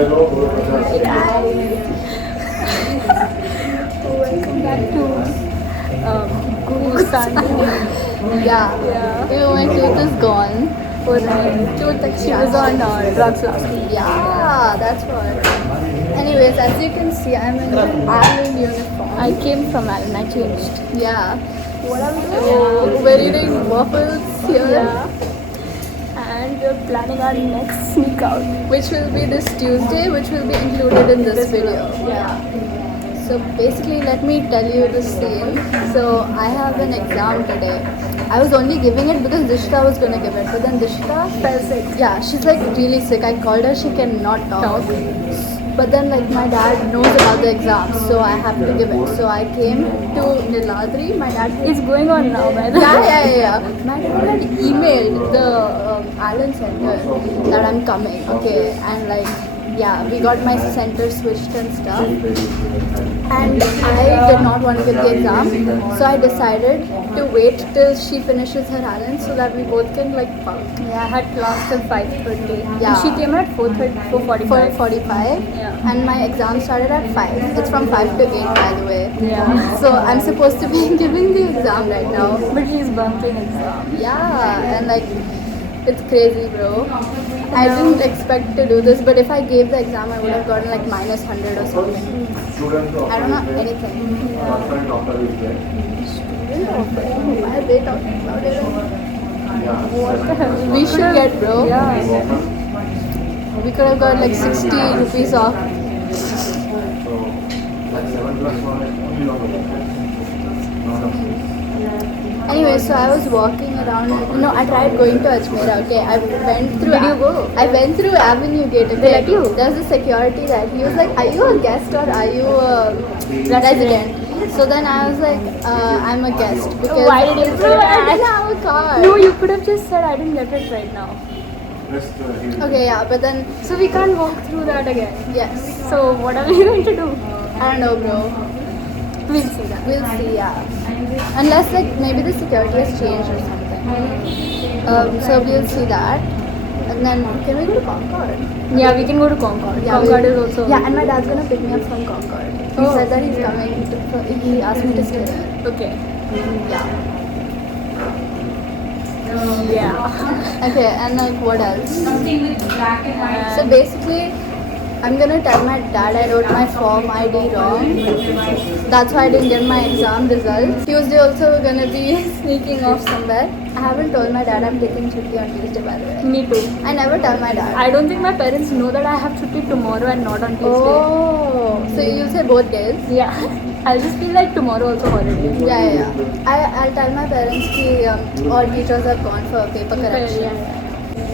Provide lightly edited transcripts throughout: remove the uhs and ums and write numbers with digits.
Welcome back to Guru Sani. Yeah. You know, my tooth is gone. Oh, right. She was on drugs last week. Yeah, that's what. Anyways, as you can see, I'm in an Allen uniform. I came from Allen. I changed. Yeah. What are we doing? We're eating waffles here. Yeah. And we're planning our next sneak out. Which will be this Tuesday, which will be included in this video. Yeah. So basically, let me tell you the scene. So I have an exam today. I was only giving it because Dishita was gonna give it, but then Dishita Fell sick. yeah, she's like really sick. I called her, she cannot talk. But then like my dad knows about the exam, so I have to give it. So I came to Niladri. My dad It's going on now, by the way. yeah. My dad had emailed the Allen Center that I'm coming. Okay, and like yeah, we got my center switched and stuff. And I did not want to give the exam, so I decided to wait till she finishes her Allen so that we both can like bunk. Yeah, I had class till 5:30. Yeah. And she came at 4:45. 4:45. Yeah. And my exam started at 5. It's from 5 to 8, by the way. Yeah. So I'm supposed to be giving the exam right now. But she's bunking exam. Yeah, and like it's crazy, bro. I didn't expect to do this, but if I gave the exam, I would have gotten like minus 100 or something. I don't know anything. Student offer. Why are they talking about it? What the hell? We should get, bro. Yeah. We could have got like 60 rupees off. Anyway, so I was walking around. No, I tried going to Ajmer. Okay, I went through. Did you go? I went through Avenue Gate. Okay. They let you? There's a security there. He was like, "Are you a guest or are you a resident?" So then I was like, "I'm a guest." Because Why did you say Bro, I that? didn't have a car. No, you could have just said I didn't get it right now. Okay, yeah, but then So we can't walk through that again. yes, So what are we going to do? I don't know, bro. We'll see that. We'll see, yeah. Unless like maybe the security has changed or something. So we'll see that. And then can we go to Concord? Yeah, we can go to Concord. Yeah, Concord we- is also. Yeah, and my dad's gonna pick me up from Concord. He Oh. said that he's coming. He asked me to stay there. Okay. Yeah. Yeah. Okay, and like what else? Uh, So basically, I'm gonna tell my dad I wrote my form ID wrong. That's why I didn't get my exam results. Tuesday also we're gonna be sneaking off somewhere. I haven't told my dad I'm taking chutti on Tuesday, by the way. Me too. I never tell my dad. I don't think my parents know that I have chutti tomorrow and not on Tuesday. Oh, so you say both days? Yeah. I'll just feel like tomorrow also holiday. Yeah. I'll tell my parents that all teachers have gone for paper correction. Yeah.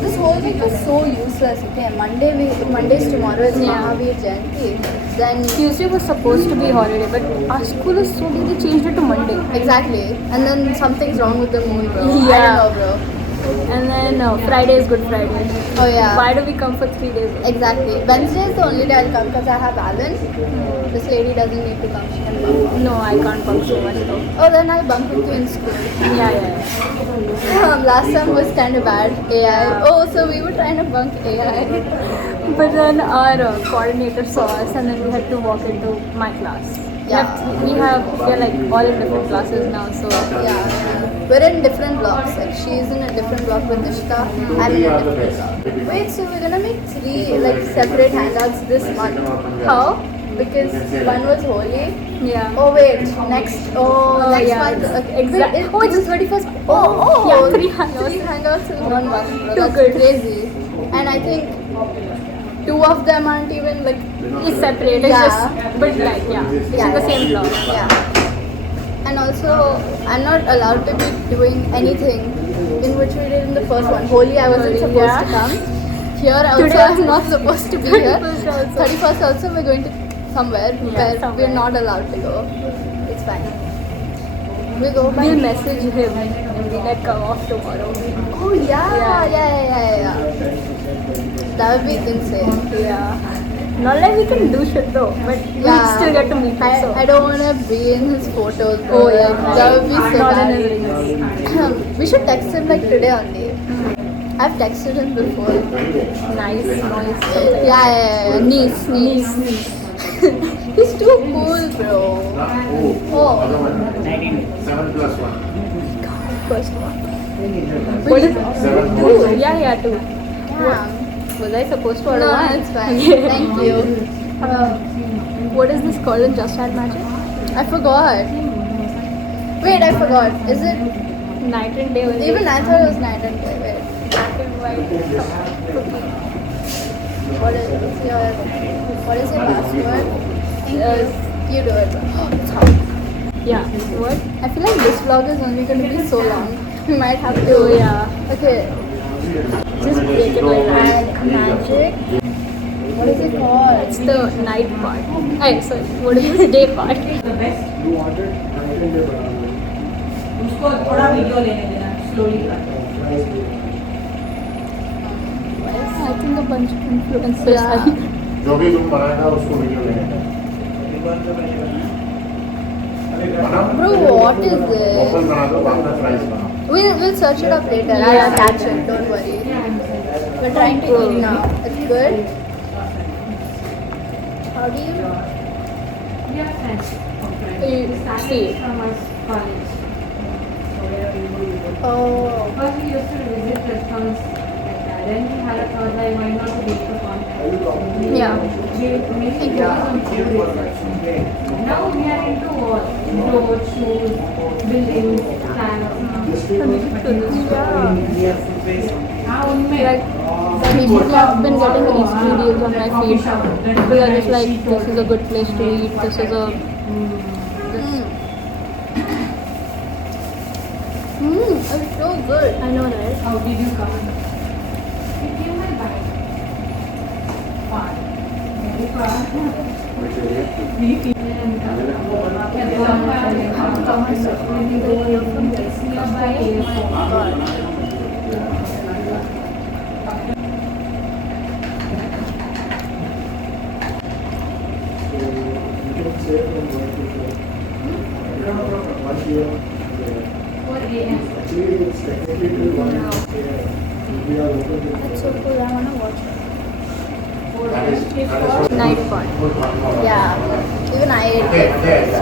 This whole week was so useless. Okay, Monday's tomorrow is Yeah. Mahavir Jayanti. Then Tuesday was supposed to be holiday, but our school is so big they changed it to Monday. exactly, and then something's wrong with the moon, bro. Yeah. I don't know, bro. And then Friday is Good Friday. Oh yeah. Why do we come for 3 days? Exactly. Wednesday is the only day I'll come because I have Alan. This lady doesn't need to come. She can bunk. No, I can't bunk so much though. Oh, then I'll bunk with you in school. Yeah. Last time was kind of bad. AI. Oh, so we were trying to bunk AI. But then our coordinator saw us and then we had to walk into my class. Yeah. We're like all in different classes now, so Yeah. We're in different blocks. Like she's in a different block with Nishka. I'm in a different block. Wait, so we're gonna make 3 like separate hangouts this month. How? Because one was Holi. yeah. Oh wait, next next yeah. month. Okay. Exactly. Wait, oh, it's the 31st. Oh, Yeah, 3 hangouts. 3 hangouts in 1 month. Bro. Too That's good. crazy. And I think 2 of them aren't even like It's separate. It's Yeah. just, but like, it's in the same block. Yeah. And also, I'm not allowed to be doing anything in which we did in the first one. Holi, I wasn't Holi, supposed to yeah. come. Here also, Today I'm not supposed to be here. 31st also. 31st also, we're going to somewhere where somewhere. we're not allowed to go. It's fine. We go by. We'll message him and be like, come off tomorrow. Oh yeah. That would be insane. Yeah. Not like we can do shit though, but we still get to meet him. So. I don't want to be in his photos. Bro. Oh yeah, Like, that would be so not bad. in his rings. We should text him like today only. I've texted him before. Nice. Yeah. Niece. He's too cool, bro. Oh. 7+1. First one. What is 7 2? Yeah, 2. Yeah. Was I supposed to order No, one? it's fine. Thank you. What is this called in Just Add Magic? I forgot. Wait, I forgot. Is it? Night and day. Only. Even I thought it was night and day. Wait. black and white cookie. What is your password? Thank you. You do it. It's hot. Yeah. What? I feel like this vlog is only going to be so long. We might have to. Oh yeah. Okay. Just break it like that. Add magic. What is it called? It's the night part. Sorry. What is the day part? उसको थोड़ा video लेने देना slowly I think a bunch of influencers. Yeah. जो भी तुम बनाएगा उसको video लेने Bro, what is this? Open बना दो बाद में फ्राइज बना We'll search it up later. I'll catch it. Don't worry. We're trying to eat now. It's good. How do you? We are friends. See. From our college. So wherever you go, you go. Oh. First we used to visit restaurants like that. Then we had a thought like why not to make the contact. Yeah. We mainly focus on food research. Now we are into all clothes, shoes, buildings, plants. हाँ उनमें Like recently I've been getting these videos on my feed. People are just like, this is a good place to eat. This is a. It's so good. I know, right? how did you come? It came my bag. Far. Very far. That's so cool. I wanna watch it. Night part. Yeah. Even I ate it.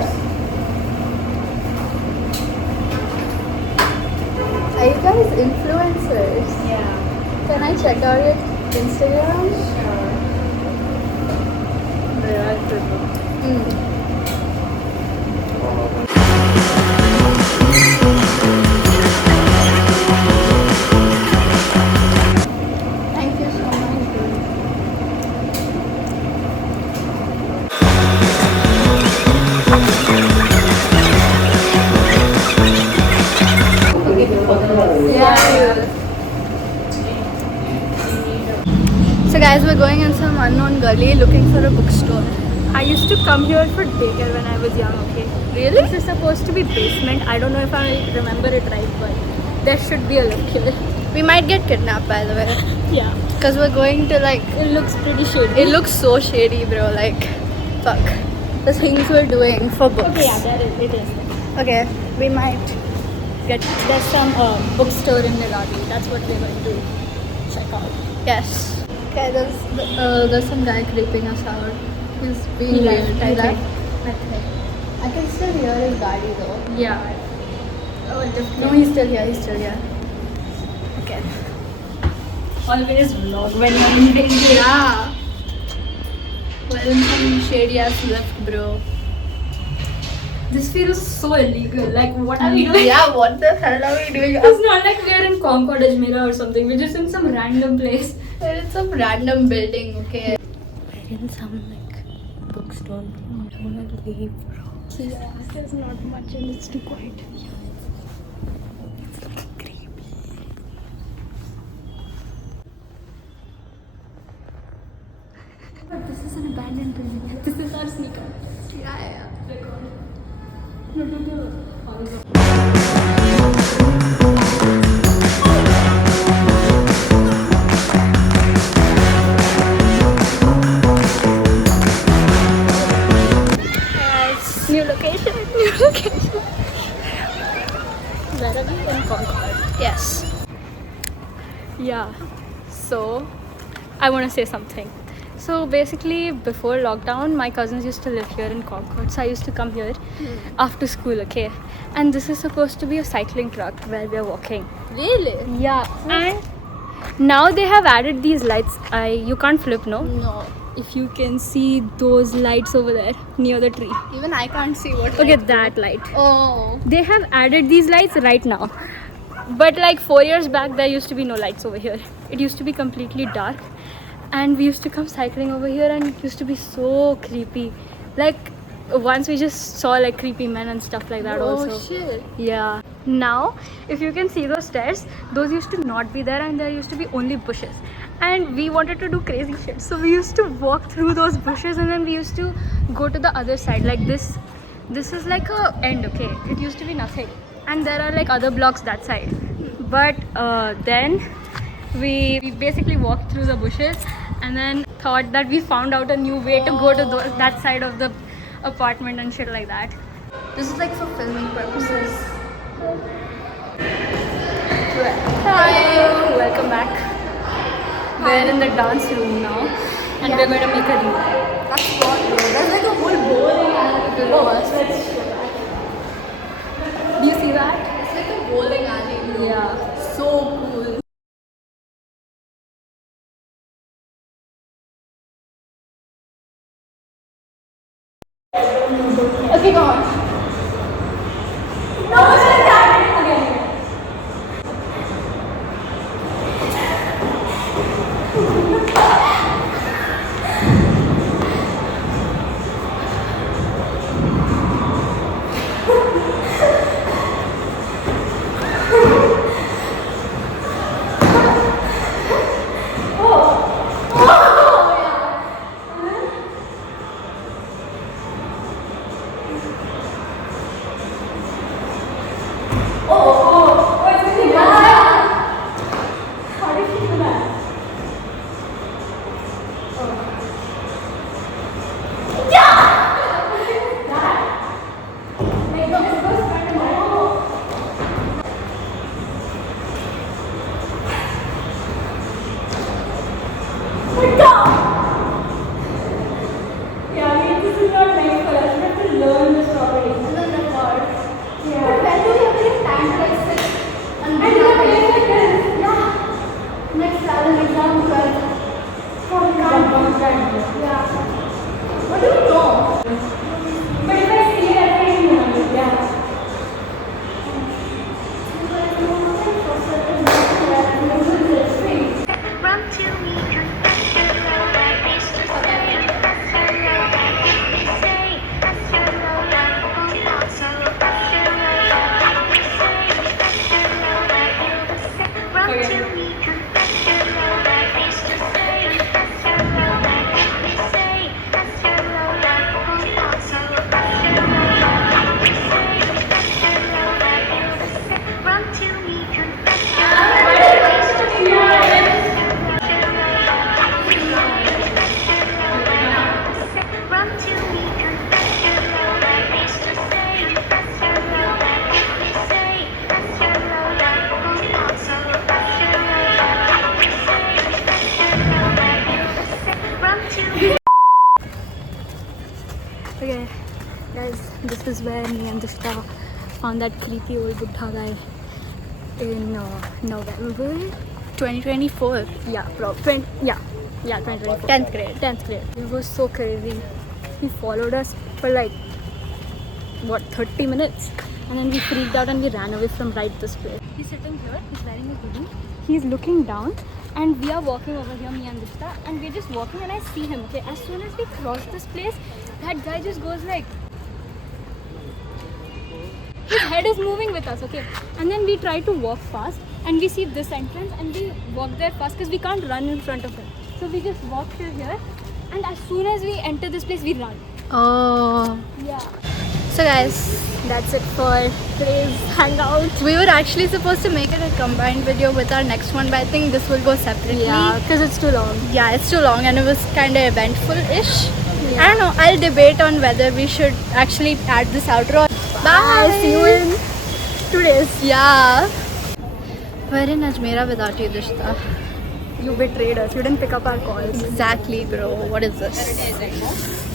Are you guys influencers? Yeah. Can I check out your Instagram? Mm. Thank you so much. Yeah. So guys, we're going in some unknown gully looking for a bookstore. I used to come here for daycare when I was young, okay? Really? This is supposed to be basement. I don't know if I remember it right, but there should be a lift here. We might get kidnapped, by the way, Yeah. because we're going to like. It looks pretty shady. It looks so shady, bro. Like, fuck. The things we're doing for books. Okay, yeah, it is. Okay, we might. There's some bookstore in Niladi. That's what we're going to check out. Yes. Okay, there's some guy creeping us out. He's being He weird. left, He I left. think. I can still hear his gadi though. Yeah. Oh, lift. No, he's still here. He's still here. Okay. Always vlog when you're in danger. Yeah. Well, in some shady ass lift, bro. This feels so illegal. Like, what are we doing? Yeah, what the hell are we doing? It's not like we're in Concord, Ajmera or something. We're just in some random place. We're in some random building, okay? We're in some like bookstore. I don't wanna leave, bro. Yeah, there's not much and it's too quiet. It's like creepy. But this is an abandoned building. This is our sneaker. Yeah. New location. New location. Where are we? In Concord. Yes. Yeah. Yeah. So, I want to say something. So basically, before lockdown, my cousins used to live here in Concord. So I used to come here after school, okay? And this is supposed to be a cycling track where we are walking. Really? Yeah. And now they have added these lights. You can't flip, no? No. If you can see those lights over there near the tree. Even I can't see what. Look at that light. Oh. They have added these lights right now. But like 4 years back, there used to be no lights over here. It used to be completely dark. And we used to come cycling over here and it used to be so creepy. Like once we just saw like creepy men and stuff like that also. Oh shit. Yeah. Now, if you can see those stairs, those used to not be there and there used to be only bushes. And we wanted to do crazy shit. So we used to walk through those bushes and then we used to go to the other side. Like this is like a end, okay? It used to be nothing. And there are like other blocks that side. But then we basically walked through the bushes and then thought that we found out a new way to go to that side of the apartment and shit like that. This is like for filming purposes. Hi, welcome back. We're in the dance room now and we're going to make a reel. That's what. There's like a whole bowling alley below us. Do you see that? It's like a bowling alley. Yeah. So cool. Okay, go on. No, again. Okay, guys, this is where me and Dishta found that creepy old Buddha guy in November 2024. Yeah, 2024. 10th grade. 10th grade. It was so crazy. He followed us for like, what, 30 minutes? And then we freaked out and we ran away from right this place. He's sitting here, he's wearing a hoodie. He's looking down and we are walking over here, me and Dishta, and we're just walking and I see him, okay? As soon as we cross this place, that guy just goes like, his head is moving with us, okay? And then we try to walk fast and we see this entrance and we walk there fast because we can't run in front of him. So we just walk through here and as soon as we enter this place, we run. Oh. Yeah. So guys, That's it for today's hangout. we were actually supposed to make it a combined video with our next one, but I think this will go separately. Yeah, because it's too long. Yeah, it's too long and it was kind of eventful-ish. Yeah. I don't know, I'll debate on whether we should actually add this outro. Bye. See you in 2 days. Yeah. We're in Ajmera without you, Dishta. You betrayed us. You didn't pick up our calls. Exactly, bro. What is this?